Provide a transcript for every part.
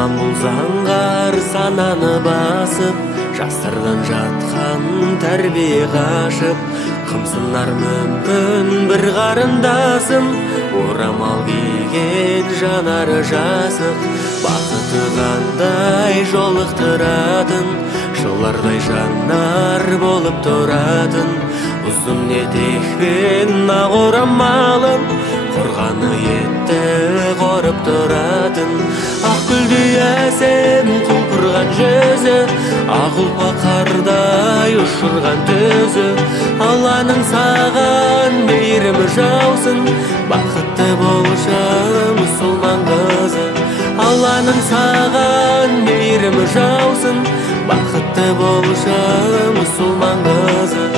Заман бұл заңғар сананы басып, жастардан жатқан тәрбие қашып, қымсынар мүмкін бір қарындасым, орамал киген жанары жасық, бақыты қандай жолықтыратын, жылардай жанар болып тұратын, ұзын етекпен ақ орамалын қорғаны етті қорып тұратын, ақ гүлдей әсем құлпырған жүзі, ақ ұлпа қардай ұшырған төзі, Алланың саған мейірімі жаусын, бақытты болшы мұсылман қызы. Алланың саған мейірімі жаусын, бақытты болшы мұсылман қызы.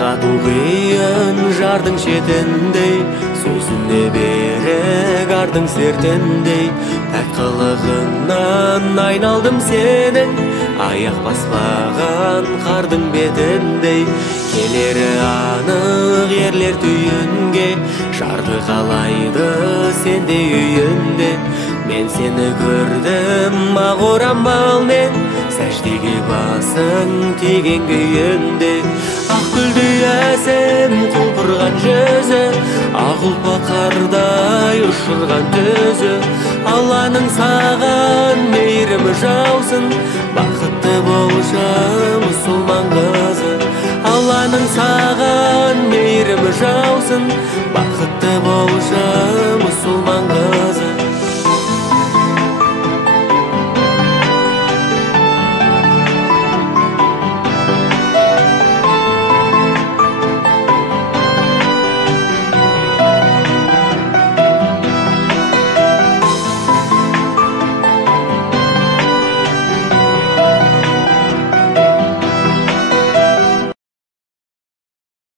Қату қиын жардың шетіндей, сөзіне берік ардың сертіндей, пәк қылығыңнан айналдым сенің, аяқ баспаған қардың бетіндей. Келері анық ерлер түйінге, жарды қалайды сенде үйінде. Мен сені көрдім ақ орамалмен, сәждеге басың тиген күйінде. Ақ гүлдей әсем құлпырған жүзі, ақ ұлпа қардай ұшырған төзі, Алланың саған мейірімі жаусын, бақытты болшы мұсылман қызы. Алланың саған мейірімі жаусын,